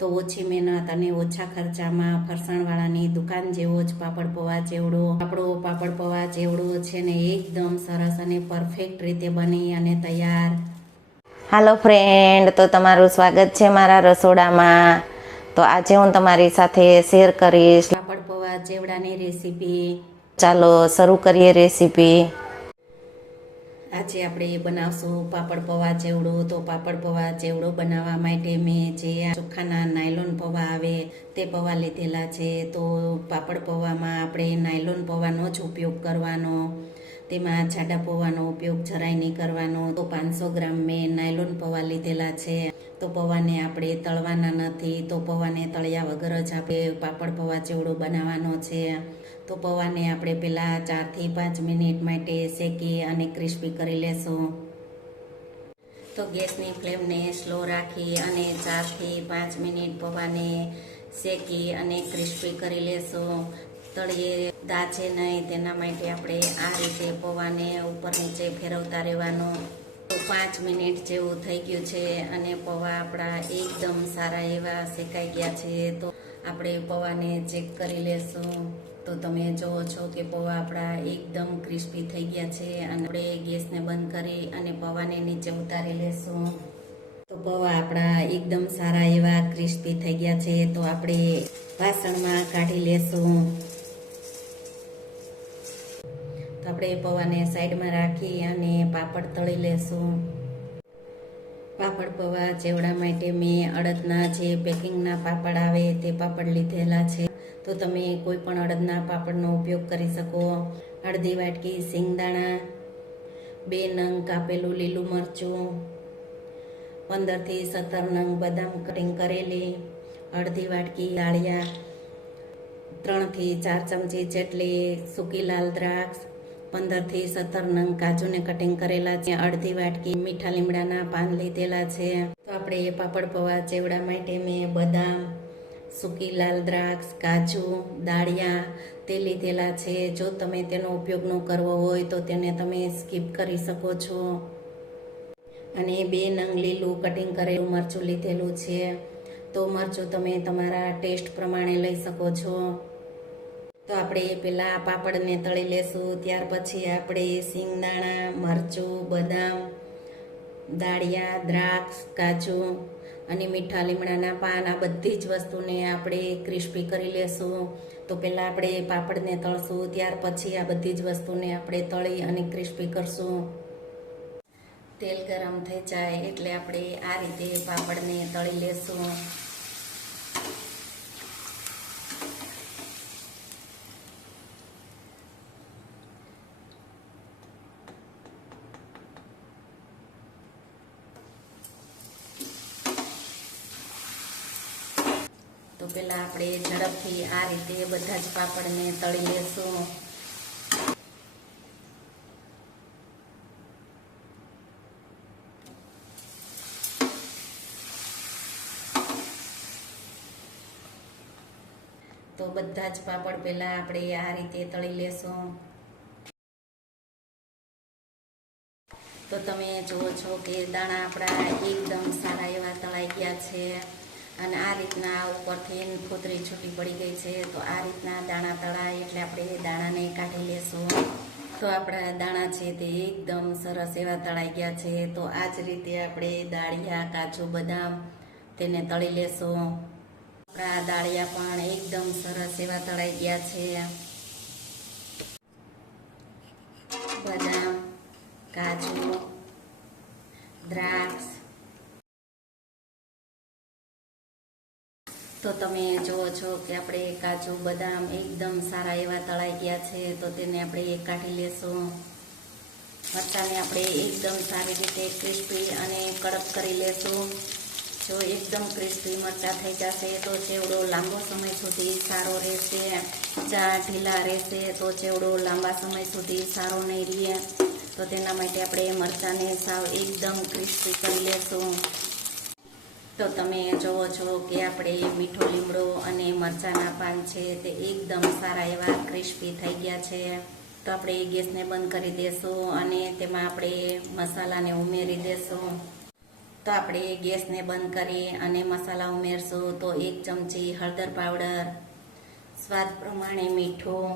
તો ઓછી મહેનત અને ઓછા ખર્ચામાં ફરસાણવાળાની દુકાન જેવો જ પાપડ પૌવા જેવડો આપણો પાપડ પૌવા જેવડો છે ને એકદમ સરસ અને પરફેક્ટ રીતે બની અને તૈયાર. હાલો ફ્રેન્ડ તો તમારું સ્વાગત છે મારા રસોડામાં. તો આજે હું તમારી સાથે શેર કરીશ. પાપડ પૌવા જેવડાની રેસીપી ચાલો શરૂ કરીએ રેસીપી આજે આપણે બનાવશું પાપડ પૌવા ચેવડો તો પાપડ પૌવા ચેવડો બનાવવા માટે મેં જે ચોખાના નાયલોન પૌવા આવે તે પૌવા લીધેલા છે. તો પાપડ પૌવામાં આપણે નાયલોન પૌવાનો જ ઉપયોગ કરવાનો, તેમાં જાડા પૌવાનો ઉપયોગ જરાય નહીં કરવાનો. તો પાંચસો ગ્રામ મેં નાયલોન પૌવા લીધેલા છે. તો પૌવાને આપણે તળવાના નથી, તો પૌવાને તળ્યા વગર જ આપણે પાપડ પૌવા ચેવડો બનાવવાનો છે. તો પૌવાને આપણે પહેલાં ચારથી પાંચ મિનિટ માટે શેકી અને ક્રિસ્પી કરી લેશું. તો ગેસની ફ્લેમને સ્લો રાખી અને ચારથી પાંચ મિનિટ પૌવાને શેકી અને ક્રિસ્પી કરી લેશું. તળીએ દાચે નહીં, તેના માટે આપણે આ રીતે પૌવાને ઉપર નીચે ફેરવતા રહેવાનું. પાંચ મિનિટ જેવું થઈ ગયું છે અને પૌવા આપણા એકદમ સારા એવા શેકાઈ ગયા છે. તો આપણે પૌવાને ચેક કરી લેશું. તો તમે જુઓ છો કે પૌવા આપણા એકદમ ક્રિસ્પી થઈ ગયા છે અને આપણે ગેસને બંધ કરી અને પૌવાને નીચે ઉતારી લેશું. તો પૌવા આપણા એકદમ સારા એવા ક્રિસ્પી થઈ ગયા છે. તો આપણે વાસણમાં કાઢી લેશું તો આપણે પૌવાને સાઈડમાં રાખી અને પાપડ તળી લેશું. પાપડ પૌવા ચેવડા માટે મેં અડદના જે પેકિંગના પાપડ આવે તે પાપડ લીધેલા છે. તો તમે કોઈ પણ અડદના પાપડનો ઉપયોગ કરી શકો. અડધી વાટકી સિંગદાણા બે નંગ કાપેલું લીલું મરચું, પંદરથી સત્તર નંગ બદામ કટિંગ કરેલી, અડધી વાટકી દાળિયા ત્રણથી ચાર ચમચી જેટલી સૂકી લાલ દ્રાક્ષ પંદરથી સત્તર નંગ કાજુને કટિંગ કરેલા છે. અડધી વાટકી મીઠા લીમડાના પાન લીધેલા છે. તો આપણે એ પાપડ પૌવા ચેવડા માટે મેં બદામ, સૂકી લાલ દ્રાક્ષ, કાજુ, દાળિયા તે લીધેલા છે. જો તમે તેનો ઉપયોગ ન કરવો હોય તો તેને તમે સ્કીપ કરી શકો છો. અને બે નંગ લીલું કટિંગ કરેલું મરચું લીધેલું છે. તો મરચું તમે તમારા ટેસ્ટ પ્રમાણે લઈ શકો છો. તો આપણે પહેલાં પાપડને તળી લેશું, ત્યાર પછી આપણે સિંગદાણા, મરચું, બદામ, દાળિયા, દ્રાક્ષ, કાજુ અને મીઠા લીમડાના પાન, આ બધી જ વસ્તુને આપણે ક્રિસ્પી કરી લેશું. તો પહેલાં આપણે પાપડને તળશું, ત્યાર પછી આ બધી જ વસ્તુને આપણે તળી અને ક્રિસ્પી કરશું. તેલ ગરમ થઈ જાય એટલે આપણે આ રીતે પાપડને તળી લેશું. પહેલાં આપણે ઝડપથી આ રીતે બધા જ પાપડને તળી લેશું. તો બધા જ પાપડ પહેલાં આપણે આ રીતે તળી લેશું. તો તમે જુઓ છો કે દાણા આપણા એકદમ સારા એવા તળાઈ ગયા છે. અને આ રીતના ઉપરથી ખોતરી છૂટી પડી ગઈ છે. તો આ રીતના દાણા તળા એટલે આપણે દાણાને કાઢી લેશું. તો આપણા દાણા છે તે એકદમ સરસ એવા તળાઈ ગયા છે. તો આ જ રીતે આપણે દાળિયા, કાજુ, બદામ તેને તળી લેશું. આપણા દાળિયા પણ એકદમ સરસ એવા તળાઈ ગયા છે. બદામ, કાજુ, દ્રાક્ષ તો તમે જુઓ છો કે આપણે કાજુ, બદામ એકદમ સારા એવા તળાઈ ગયા છે, તો તેને આપણે કાઢી લેશું. મરચાંને આપણે એકદમ સારી રીતે ક્રિસ્પી અને કડક કરી લેશું. જો એકદમ ક્રિસ્પી મરચાં થઈ જશે, તો ચેવડો લાંબો સમય સુધી સારો રહેશે. ચા ઢીલા રહેશે, તો ચેવડો લાંબા સમય સુધી સારો નહીં રહે. તો તેના માટે આપણે મરચાંને સાવ એકદમ ક્રિસ્પી કરી લેશું. તો તમે જુઓ છો કે આપણે મીઠો લીમડો અને મરચાંના પાન છે તે એકદમ સારા એવા ક્રિસ્પી થઈ ગયા છે. તો આપણે ગેસને બંધ કરી દેશું અને તેમાં આપણે મસાલાને ઉમેરી દેશું. તો આપણે ગેસને બંધ કરી અને મસાલા ઉમેરશું. તો એક ચમચી હળદર પાવડર, સ્વાદ પ્રમાણે મીઠું,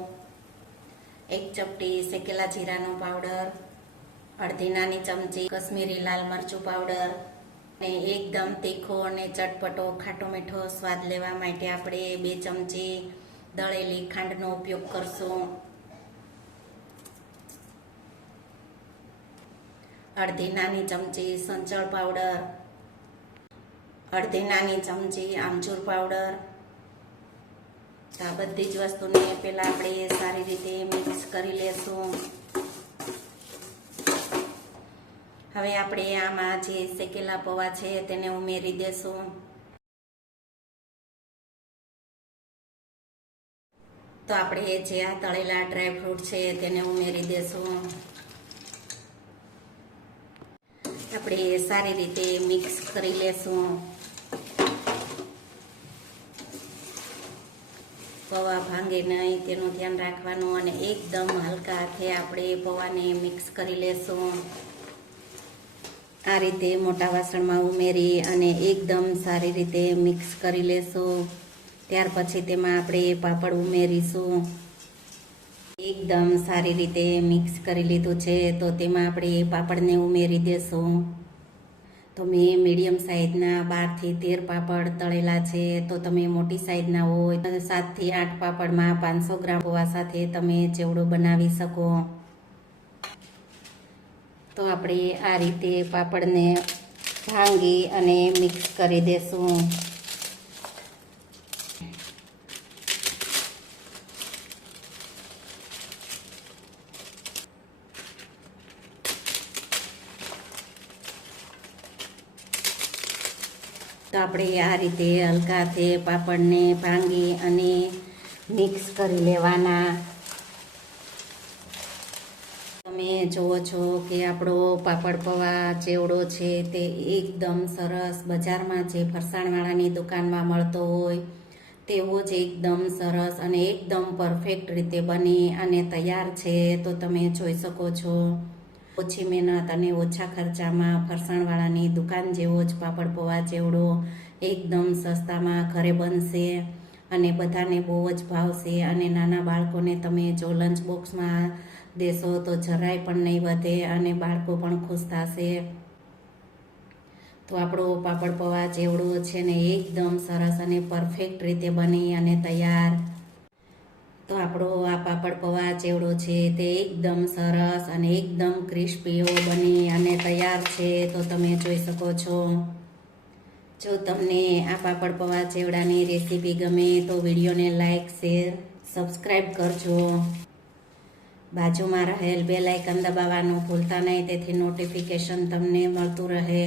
એક ચપટી શેકેલા જીરાનો પાવડર, અડધી નાની ચમચી કશ્મીરી લાલ મરચું પાવડર અને એકદમ તીખો અને ચટપટો, ખાટો મીઠો સ્વાદ લેવા માટે આપણે બે ચમચી દળેલી ખાંડનો ઉપયોગ કરશું. અડધી નાની ચમચી સંચળ પાવડર, અડધી નાની ચમચી આમચૂર પાવડર. આ બધી જ વસ્તુને પહેલાં આપણે સારી રીતે મિક્સ કરી લેશું. હવે આપણે આમાં જે શેકેલા પૌવા છે તેને ઉમેરી દેશું. તો આપણે જે આ તળેલા ડ્રાયફ્રૂટ છે તેને ઉમેરી દેશું. આપણે સારી રીતે મિક્સ કરી લેશું. પૌવા ભાંગે નહીં તેનું ધ્યાન રાખવાનું અને એકદમ હલકા હાથે આપણે પૌવાને મિક્સ કરી લેશું. આ રીતે મોટા વાસણમાં ઉમેરી અને એકદમ સારી રીતે મિક્સ કરી લેશું. ત્યાર પછી તેમાં આપણે પાપડ ઉમેરીશું. એકદમ સારી રીતે મિક્સ કરી લીધું છે, તો તેમાં આપણે પાપડને ઉમેરી દેશું. તો મેં મીડિયમ સાઈઝના બારથી તેર પાપડ તળેલા છે, તો તમે મોટી સાઈઝના હોય સાતથી આઠ પાપડમાં પાંચસો ગ્રામ હોવા સાથે તમે ચેવડો બનાવી શકો. તો આપણે આ રીતે પાપડને ભાંગી અને મિક્સ કરી દેશું. તો આપણે આ રીતે હલકા હાથે પાપડને ભાંગી અને મિક્સ કરી લેવાના. તમે જુઓ છો કે આપણો પાપડ પૌવા ચેવડો છે તે એકદમ સરસ બજારમાં જે ફરસાણવાળાની દુકાનમાં મળતો હોય, તેવો જ એકદમ સરસ અને એકદમ પરફેક્ટ રીતે બની અને તૈયાર છે તો તમે જોઈ શકો છો. ઓછી મહેનત અને ઓછા ખર્ચામાં ફરસાણવાળાની દુકાન જેવો જ પાપડ પૌવા ચેવડો એકદમ સસ્તામાં ઘરે બનશે. અને બધાને બહુ જ ભાવશે અને નાના બાળકોને તમે જો લંચ બોક્સમાં દેશો તો જરાય પણ નહીં વધે અને બાળકો પણ ખુશ થશે. તો આપણો પાપડ પવા જેવડો છે ને એકદમ સરસ અને પરફેક્ટ રીતે બની અને તૈયાર. તો આપણો આ પાપડ પવા ચેવડો છે તે એકદમ સરસ અને એકદમ ક્રિસ્પીઓ બની અને તૈયાર છે. તો તમે જોઈ શકો છો. જો તમને આ પાપડ પૌવા ચેવડાની રેસીપી ગમે તો વિડીયોને લાઇક શેર સબસ્ક્રાઈબ કરજો. બાજુમાં રહેલ બે લાઇકન દબાવવાનું ભૂલતા નહીં, તેથી નોટિફિકેશન તમને મળતું રહે.